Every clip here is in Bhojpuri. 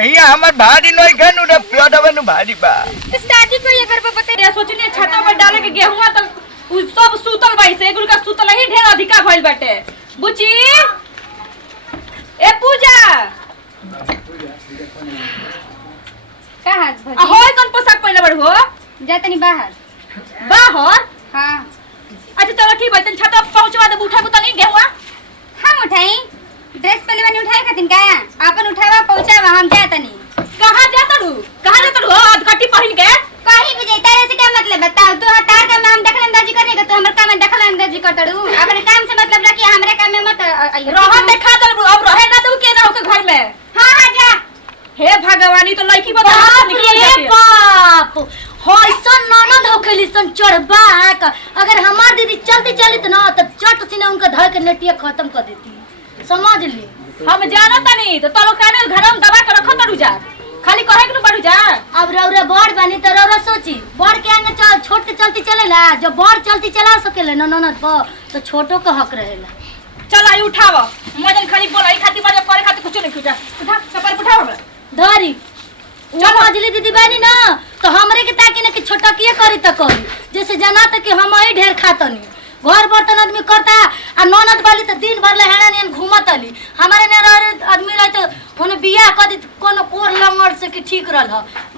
देहिया हमर भारी नई खानु रे प्योडवे नु भारी बा। तो शादी को ये कर बते रे सोचनी छाता पर डाले के गेहुआ त उ सब सुतल बाई से गुल का सुतल ही ढेर अधिका भइल बाटे। बुची ए पूजा का हाथ भजी आ होय कौन पोशाक पहले बड़ हो जा तनी बाहर। बाहर हां अच्छा चलो ठीक है तन छाता पहुंचवा दे उठा को तनी गेहुआ हम उठाई ड्रेस पहले बनी उठाए खातिन का अपन उठावा पहुंचावा हम जा तनी। कहां जाता रू अधकटी पहिन के कहीं भी जाई तारे से क्या मतलब बताओ तू हटार का हम दखल अंदाजी करने का तो हमर काम में दखल अंदाजी करतड़ू अपने काम से मतलब रखी हमरे काम में मत रह देखा दल अब रहे ना दू के ना होके घर में। हां हां जा। हे भगवानी तो लड़की बता निकल रे बाप होइसन ननद होखेली सन चढ़बा अगर हमार दीदी चलती चलित ना तो चट से उनका धर के नेटिया खत्म कर देती समझ ली। हम जानो तनी तो तलो काने घर में दबा के रखो तड़ू जा खाली कहे के न बढ़ू जा। अब रौरा बड़ बनी तो रौरा सोची बड़ के आगे चल छोट के चलती चलेला जब बड़ चलती चला सकेला ननद पर तो छोटो का हक रहेला। चल आई उठाव मजन खाली बोलाई खाती बाजे करे खाती कुछ नहीं खुजा उठा सपर उठाव धरी वो मजली दीदी बानी ना तो हमरे के ताकि ना कि छोटा किए करी त करी जैसे जाना त कि हम ही ढेर खातनी घर बर्तन आदमी करता आ ननद वाली तो दिन भर लहड़ा नियन घूमतली हमारे ने आदमी रहे तो होने बियाह कर दी कोनो कोर लंगड़ से कि ठीक रहल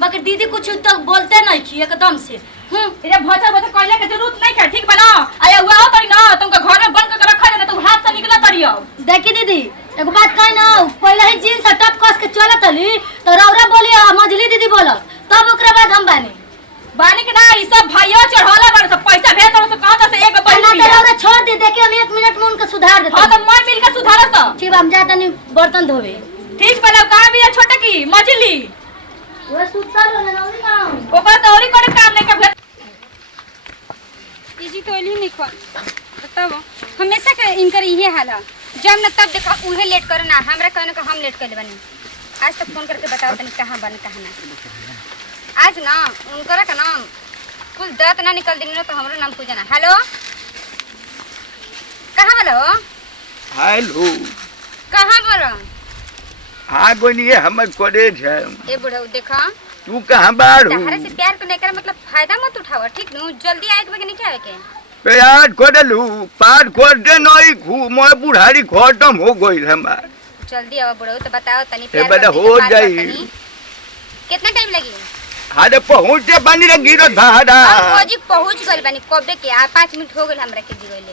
बाकी दीदी कुछ तो बोलते नहीं की एकदम से इधर भोजा भोजा कहले के जरूरत नहीं है ठीक बना आया हुआ हो तरी ना तुमका घर में बंद कर रखा है तुम हाथ से निकला तरियो। देखी दीदी एगो बात कही ना पहले ही जींस टप कस के चलतली तो रौरा बोली मजली दीदी बोल तब ओकरा बाद हम बानी के ना ई सब भाइयों चढ़ाला बड़ सब पैसा भेज तो कहां से एक पहले तो रौरा छोड़ दे देखे हम 1 मिनट में उनका सुधार देते। हां तो मन मिल के सुधार तो ठीक हम जाता नहीं बर्तन धोवे ठीक बना कहां भी छोटा की मजली वो सुतल हो ना काम ओकर तो औरी करे काम नहीं के इजी तो ही नहीं खा बताओ हमेशा का इनकर यही हाल है जब न तब देखा उहे लेट करे ना हमरा कहने का हम लेट कर ले बनी आज तक फोन करके बताओ तनी कहां बन कहां ना आज ना उनकर का नाम कुल दांत ना निकल दिन ना तो हमरो नाम पूजा ना। हेलो कहां बोलो हेलो कहां बोलो हां गोनिए हमर कॉलेज है ए बुढ़ऊ देखा तू कहां बाड़ू तहरा से प्यार करने का मतलब फायदा मत उठाओ ठीक नु जल्दी आए के नहीं आवे के प्यार करलू पार कर दे नई घूम बुढ़ारी खत्म हो गई हमार जल्दी आओ बुढ़ऊ तो बताओ तनी प्यार बड़ा हो जाई कितना टाइम लगी अरे पहुंच जे बनी रे गिरो धारा हम ओजी पहुंच गइल बानी कबे के आ 5 मिनट हो गइल हमरा के जीवले।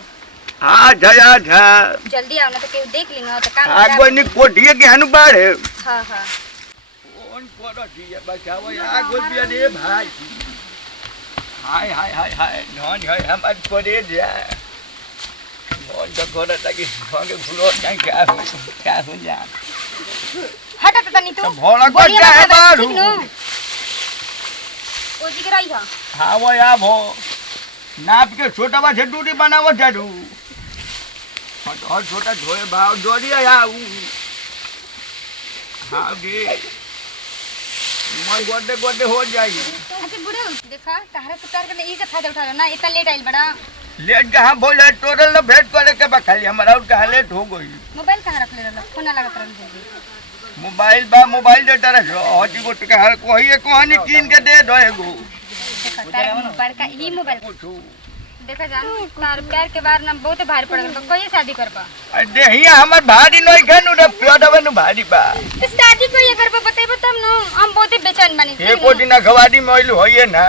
हां जया जा जल्दी आओ ना तो केहू देख ली ना तो काम आ गोनी कोठिए के हनु बाड़े हां हां कौन करो दिया बचाओ आ गो बिया रे भाई हाय हाय हाय हाय नॉन हाय हम आज पड़े जा नॉन तो कोड़ा ताकि भागे भूलो नहीं क्या हो जा हटा तो तनी तू भोला को क्या है बारू ओजी के रही हां हां वो या भो नाप के छोटा बा झटूटी बनावो जाडू और छोटा धोए भाव जोड़ी आया हां गे मैं गोडे गोडे हो जाई। अच्छा बुढ़ऊ देखा तहरा से प्यार करने ई से फायदा उठा लो ना इतना लेट आइल बड़ा लेट कहां बोले टोटल न भेंट करे के बखाली हमरा और कहां लेट हो गई मोबाइल कहां रख ले रहलो फोन ना लगत रहल जल्दी मोबाइल बा मोबाइल डेटा रख हजी गोट के हर कोई कहानी कीन के दे दो एगो देखा तारे मोबाइल का ई मोबाइल पूछू देखा जान तार प्यार के बारे में बहुत भारी पड़ गल कोई शादी करबा देहिया हमर भारी नई खानु रे प्योडवे नु भारी बा तो शादी को ये करबा बताइबो तब न हम बहुत बेचैन बानी एको दिन खवादी मोइल होइए ना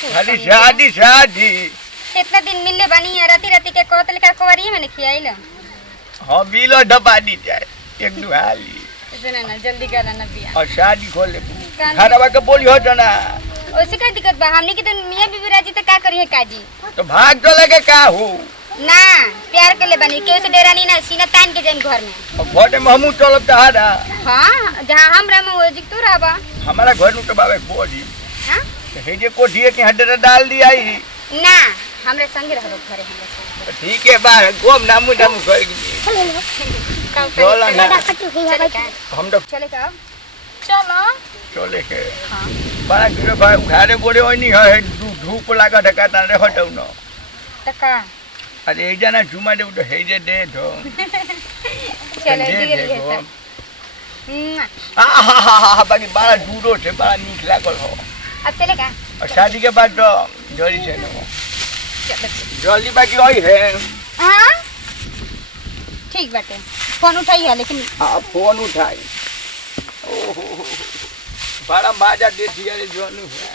खाली शादी शादी इतना दिन मिलले बानी राती राती के कोतल का कुवारी में खियाइल हां बिलो डबा दी जाए एक दुहाली सुना ना जल्दी करा ना बिया और शादी खोले खराबा के बोली हो जना ओसे का दिक्कत बा हमनी के तो मियां बीबी राजी त का करी है काजी तो भाग तो लगे का हो ना प्यार के ले बनी के से डेरा नहीं ना सीना तान के जाइन घर में और घोटे में हमू चलब तहारा हां जहां हम रहम ओ जी तू रहबा हमारा घर नु तो बाबे बोली हां हे जे कोठिए के हड्डे डाल दी आई ना हमरे संगे रहबो घरे हमरे ठीक है बा गोम नामू नामू करेगी चलो ना हम तो चले का चलो चले के बड़ा गिरो भाई उखाड़े बोले होई नहीं है धूप लगा ढका तारे हटाऊ न तका अरे एक जना झुमा दे तो हे जे दे दो चले धीरे धीरे बाकी बड़ा दूरो से बड़ा नीक लागल हो। अब चलेगा? और शादी के बाद तो जल्दी से ना जल्दी बाकी वही है। हाँ ठीक बाटे, फोन उठाइए लेकिन। हाँ फोन उठाई। ओहो बड़ा मजा देती है जोनू है।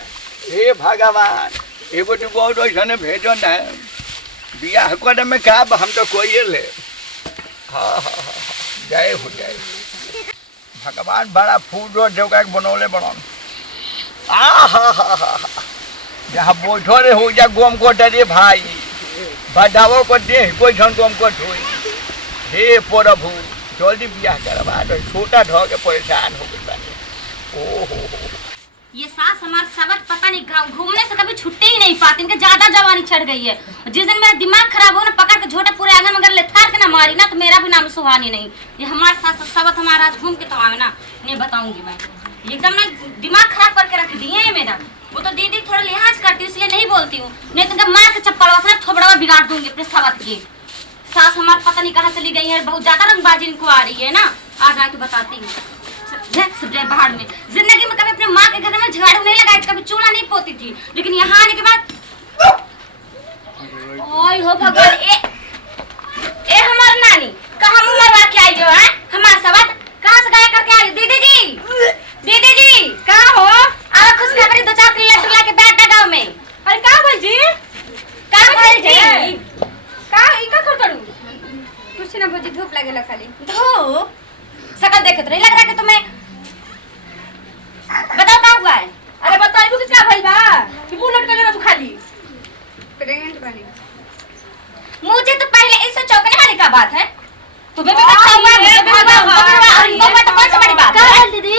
हे भगवान एगो तो बहुत ऐसा भेजो ना बियाह करे में का हम तो कोई ले। हाँ जय हो जय भगवान बड़ा फूल रो जो का बनौले बनौन। जहाँ बैठो रे हो जा गोम को डरे भाई बधाओ को दे कोई झन गोम को धोई। हे प्रभु जल्दी बियाह करवा दो, छोटा ढो के परेशान हो गई। ओहो ये सास हमारे सबक पता नहीं घूमने से कभी छुट्टे ही नहीं पाती, इनके ज्यादा जवानी चढ़ गई है। जिस दिन मेरा दिमाग खराब हो ना पकड़ के झोटा पूरे आंगन मगर लेथार के ना मारी ना तो मेरा भी नाम सुहानी नहीं। ये हमारे सास सबक हमारा आज घूम के तो आवे ना नहीं बताऊंगी मैं। एकदम ना दिमाग खराब करके रख दिए है मेरा। वो तो दीदी थोड़ा लिहाज करती हूँ इसलिए नहीं बोलती हूँ, नहीं तो मार के चप्पल वसना थोबड़ा बिगाड़ दूंगी अपने सबक की। सास हमारे पता नहीं कहाँ चली गई है, बहुत ज्यादा रंगबाजी इनको आ रही है ना। आज आके बताती हूँ सब जाए बाहर में। जिंदगी में कभी अपने माँ के घर में झाड़ू नहीं लगाई, कभी चूल्हा नहीं पोती थी, लेकिन यहाँ आने के बाद ओए हो भगवान ए हमार नानी कहाँ मुँह मरवा के आई जो है हमारे सबक कहाँ से गाय करके आई। दीदी जी कहाँ हो? आ खुशखबरी दो चार लड्डू ला के बैठा गाँव में। अरे का भाई जी का इनका कर करू कुछ ना भौजी, धूप लगेला खाली। धूप सकल देखत रही लग रहा है तुम्हें। बताओ क्या हुआ है? अरे बताई तू क्या भइल बा कि मुंह लटकले रह तू खाली। प्रेग्नेंट बनी। मुझे तो पहले इससे चौंकने वाली क्या बात है? तुम्हें भी बच्चा हुआ है, मुझे भी हुआ और इनको हुआ तो कौन सी बड़ी बात है? दीदी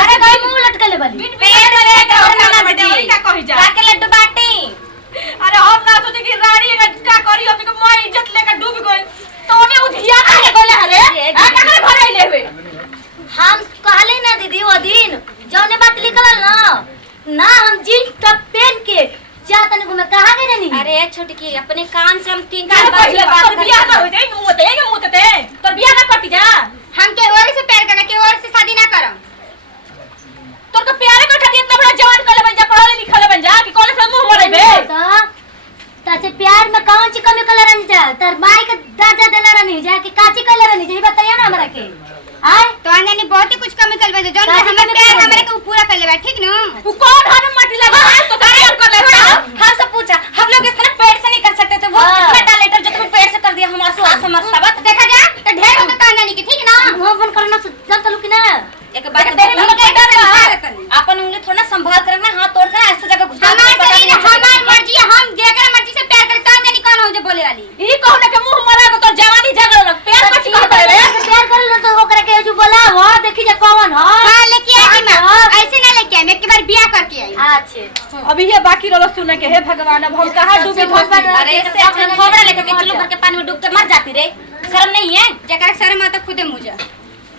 अरे भाई मुंह लटकले वाली पेट से और ना दीदी क्या कही जा के लड्डू बाटी। अरे हम ना सोचे कि रानी का करी हमनी के मोर इज्जत लेकर डूब गई तो उन्हें उधिया के बोले हरे आ का घर भराइले हुए। हम कहले ना दीदी वो दिन जौने बात लिखल ना हम जींस टॉप पहन के जातन घूमे कहां गए नहीं। अरे छोटी की अपने कान से हम 3 बार बात बियाह ना हो जाए मुंह ते तोर बियाह ना कटी जा। हम के और से प्यार करना के और से शादी ना करम। तोर तो प्यारे का खातिर इतना बड़ा जवान कले बन जा, पढ़ले लिखले बन जा कि कॉलेज में मुंह मरेबे। तासे प्यार में कौन ची कमी कलर नहीं जा तर माई के दादा देला नहीं जा कि काची कलर नहीं जा बताइए ना हमरा के। आय तो अंजनी बहुत ही कुछ कमी कर बजे जोन हम प्यार हमरे के पूरा कर लेबा ठीक न। तू कौन घर में माटी लगा है तो प्यार कर ले। हमसे पूछा हम लोग इसने पेट से नहीं कर सकते थे वो कितना लेटर जो तुम पेट से कर दिया हमारा सास हमारा सबक देखा जा तो ढेर हो तो अंजनी की ठीक ना। मुंह बंद करना चल तलू कि ना एक बात अपन उंगली थोड़ा संभाल कर रखना, हाथ तोड़ कर ऐसे जगह घुसा। हमार मर्जी हम जेकर मर्जी से प्यार करता अंजनी कौन हो जो बोले वाली। ई कहले के मुंह मरा को तो जवानी जगल लग प्यार कथि कहत रे प्यार कर ले तो ओकरा के जो बोला हो देखी जा कौन हो। हां लेके आई मां ऐसे ना लेके आई, मैं एक बार बियाह करके आई। अच्छा अभी ये बाकी रलो सुने के हे भगवान अब हम कहां डूबे धोबा। अरे इससे अपने थोबड़ा लेके के किलो भर के पानी में डूब के मर जाती रे, शर्म नहीं है? जेकर शर्म आता खुदे मुझे।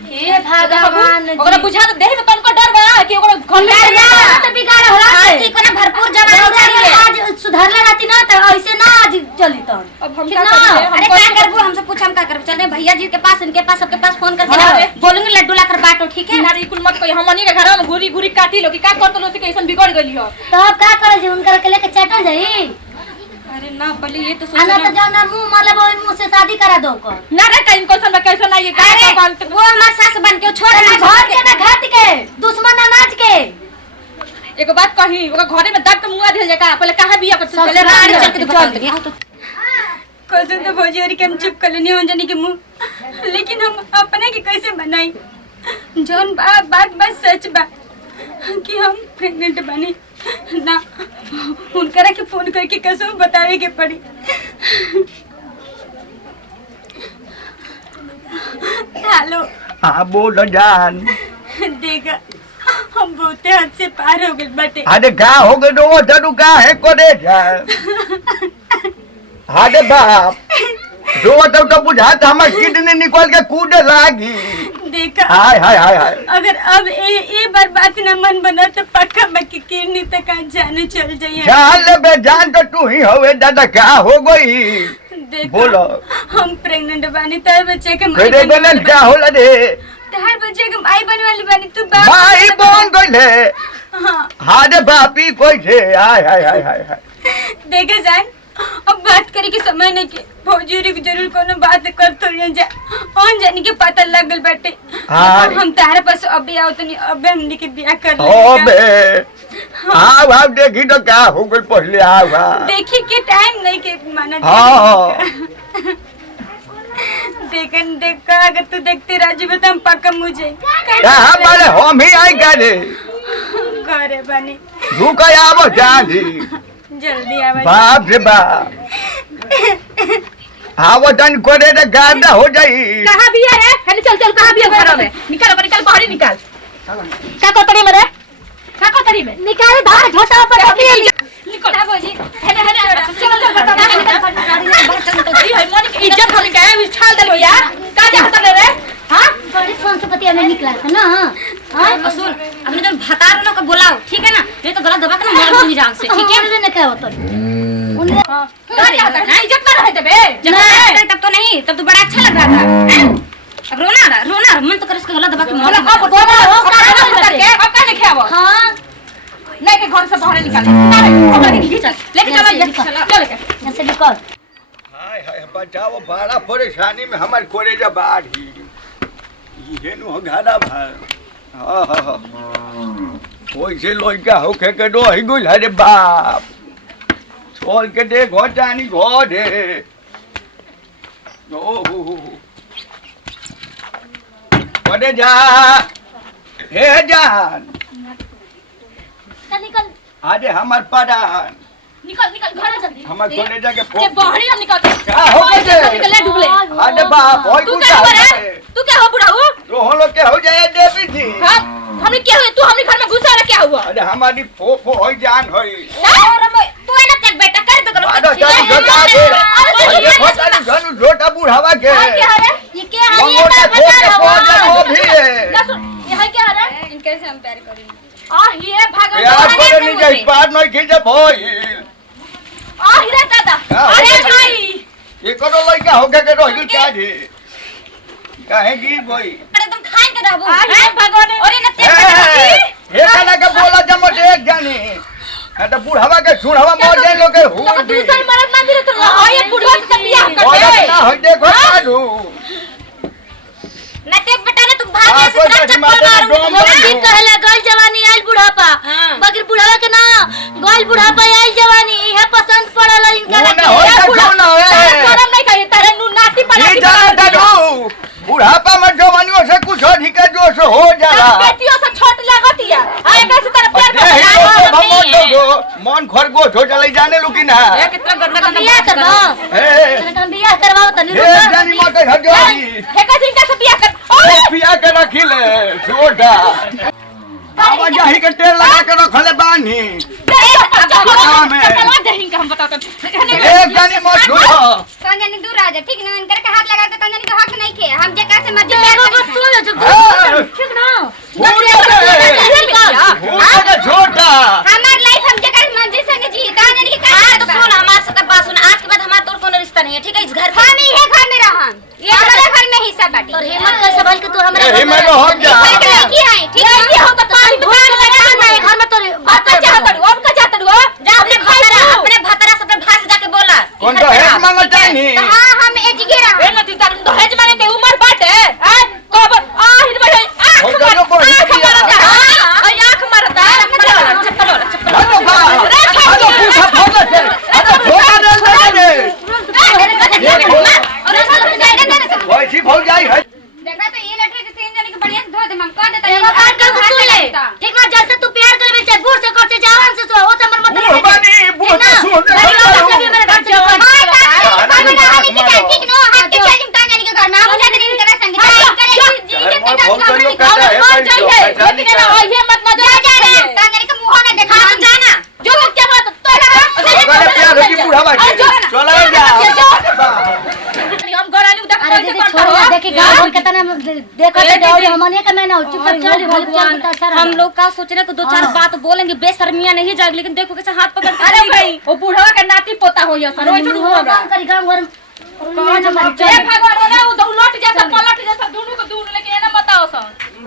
हे भगवान ओकरा बुझा तो देह में तनको डर बा कि ओकरा घर में ना तो बिगाड़ होला से ठीक ना भरपूर जवानी चाहिए। आज सुधरला रहती ना तो ऐसे ना आज चली तो अब हम क्या करें? अरे क्या करबो हमसे पूछ हम क्या करब। चल भैया जी के पास इनके पास सबके पास फोन करके ना बोलूंगी लड्डू लाकर बांटो ठीक है ना। कुल मत कोई हमनी के घर में घुरी घुरी काटी लो कि का करत लो कि कैसन बिगड़ गली हो तो अब का करे जी उनकर के लेके चटल जाई। अरे ना भले ये तो आना तो जाओ ना मुंह माला वो मुंह से शादी करा दो को ना रे कहीं कैसन कैसन ना ये का बनते वो हमार सास बन के छोड़ ना घर के ना घाट के दुश्मन अनाज के। एगो बात कही ओका घरे में दब के मुआ दिल जका पहले कहां बिया कर चले रानी चल के दुकान तो कैसे तो भौजी और के हम चुप कर लेनी अंजनी के मुंह, लेकिन हम अपने के कैसे बनाई जोन बात बस सच बा कि हम प्रेग्नेंट बनी ना। उनकरा के फोन करके कसम बतावे के पड़ी। हेलो हाँ बोल जान। देखा हम बहुते हद से पार हो गए बटे। अरे का हो गए दो तनु का है करे जा। अरे बाप दो तो बुझाता हम किडनी निकल के कूद लागी। देखा हाय हाय हाय हाय अगर अब ए बार बात न मन बना तो पक्का बाकी किडनी तक आ जाने चल जाइए। जान ले बे जान तो तू ही होवे दादा क्या हो गई देखो बोलो। हम प्रेग्नेंट बानी तो बच्चे के प्रेग्नेंट क्या होला रे? हर बच्चे के माई बने वाली बनी तू बाप माई बन गइले हाँ हाँ रे बापी कोई छे हाय हाय हाय हाय हाय देखे जान अब बात करे के समय नहीं के भौजी के जरूर कोनो बात कर तो जा कौन जानी के पता लगल बैठे हम तारे पास अबे आओ तो नहीं अबे हमनी के बियाह कर ले अबे हाँ देखी तो क्या हो गई पहले देखी के टाइम नहीं के माना हाँ देखन देखा अगर तू देखते राजू बता हम पक्का मुझे हमारे हम ही आई करे घरे बनी भूख आवो जानी जल्दी आवा बाप रे बाप आवो तन करे तो गादा हो जाई कहां भी है रे खाली चल चल कहां भी है घर में निकाल बाहर निकाल का कोतरी में रे का कोतरी में निकाल बाहर झोटा पर निकल ना भौजी है चल है मोनी की इज्जत होने का है छाल दल भैया का चाहत रे हां बड़ी संस्कृति में निकला था ना हां सुन अपने जन भतार नो को बुलाओ ठीक है ना नहीं तो गला दबा के मार दूंगी जान से ठीक है ना क्या होता का चाहत है इज्जत ना रहे तबे जब तब तो नहीं तब तो बड़ा अच्छा लग रहा था अब रोना मन तो कर इसके गला दबा के मार अब करके अब का लिखे अब हां नहीं के घर से बाहर निकाल लेके चलो चल के यहां से निकल हाय हाय बचाओ बड़ा परेशानी में हमार कोरे जा बाढ़ी ये नु घाड़ा भा हां हां कोई से लइका होके के दो ही गुल रे बाप छोड़ के दे घोटानी घोड़े ओ बड़े जा हे जान निकल आजे हमार परान निकल घर जल्दी हमार कोने जाके के बाहर हम निकल क्या हो गए निकल ले डुबले अरे बाप होई तू कुछ क्या हो रे तू क्या हो बुढ़ाऊ तो हम लोग के हो जाए देवी जी हां हमने क्या हुआ तू हमने घर में घुसा रहा क्या हुआ अरे हमारी फोफो होई जान होई तू है ना तेरे बेटा कर तो अरे जान छोटा बुढ़ावा के क्या है ये क्या है वो ये मोटा बता खोल के रहा वो भी है ये है क्या है इनके से हम प्यार करेंगे ये भगवान यार करे नहीं जाई पार नहीं खींचे भोई रे दादा अरे भाई ये करो लइका हो के रहिल क्या जी काहे की भोई एकदम खाए के रहबो हे भगवान अरे ना तेरे हे काला के बोला जमट एक जानी तो बुढ़ावा के सुढ़ावा मोर जाए लोग के हुर दी दूसरा मरद ना गिरे तो ये बुढ़वा से बियाह कर बोला दे ना हो देखो काढू ना ते बेटा ने तू भागे से कोई चप्पल मारू की कहला गल जवानी आइल बुढ़ापा बगैर बुढ़ावा के ना गल बुढ़ापा आइल जवानी है पसंद पड़ल इनका ना होता क्यों ना है शर्म नहीं करे तारे नु नाती पड़ा ये जाना दादू बुढ़ापा में जवानियों से कुछ अधिक जोश हो जाला बेटियों से छोट लागतिया आ एकरा से तारा प्यार मन खरगोश हो जाला जाने लुकी ना कितना गंदा बियाह करबो हे बियाह करवाओ तनी हे जानी मत हजोरी हेका जिनका से बियाह कर पिया के रखी ले छोटा आवाज जाही के तेल लगा के रखले बानी हम बताते एक जानी मत छुओ तंजनी दूर आ जा ठीक ना इनकर के हाथ लगा के तंजनी के हक नहीं खे हम जे का से मर्जी एगो बस सुन जो ठीक ना छोटा हमार लाइफ हम जे का मर्जी से जी तंजनी के का तो सुन हमार से बात सुन आज के बाद हमार तोर कोनो रिश्ता नहीं है ठीक है इस घर हम ही है घर में रहन ये हमारे घर में हिस्सा बाटी और हिम्मत कैसे भल के तू हमरा हिम्मत हो जा लड़की है ठीक है ये हो तो पानी दुकान लगा ना घर में तोरे बात का चाहत हो अब का चाहत हो जा अपने भतरा से अपने भाई से जाके बोला कौन तो है मांगता नहीं हां हम एजगे रह ए नती तार दहेज मांगे के उम्र बाटे आ कब आ हिर बड़े हो जानो को आंख मारता आ आंख मारता चप्पल अरे पूछा फोन से अरे फोन दे वैसी भौज जाई है देखा तो ये लटके से तीन जने के बढ़िया से धो दे हम कह देता एगो बात कर तू सुन ले ठीक ना जैसे तू प्यार करबे चाहे बूढ़ से कर से जवान से हो तो हमर मतलब बूढ़ बनी बूढ़ से सुन दे मेरे घर से ठीक नो हाथ के चल जिम तांगनी के घर में हम जाते नहीं करा संग करे जी के बहुत तक लोग कहता है पैसा लेकिन ये मत मत जा रे तांगनी के मुंह ना देखा तू जाना जो क्या बात अगर प्यार होगी बुढ़ावा के चला जा हम गरानी उधर अरे दीदी छोड़ो देखी गांव भर के तना देखो तो और हमने का मैंने चुपचाप चल भल हम लोग का सोच रहे कि दो चार बात बोलेंगे बेशर्मियां नहीं जाएगी लेकिन देखो कैसे हाथ पकड़ के अरे भाई वो बूढ़वा का नाती पोता हो या रोज रोज काम करी गांव भर कहां जब भगवान ना उलट जाता पलट जाता दोनों को दोनों लेके ना बताओ सब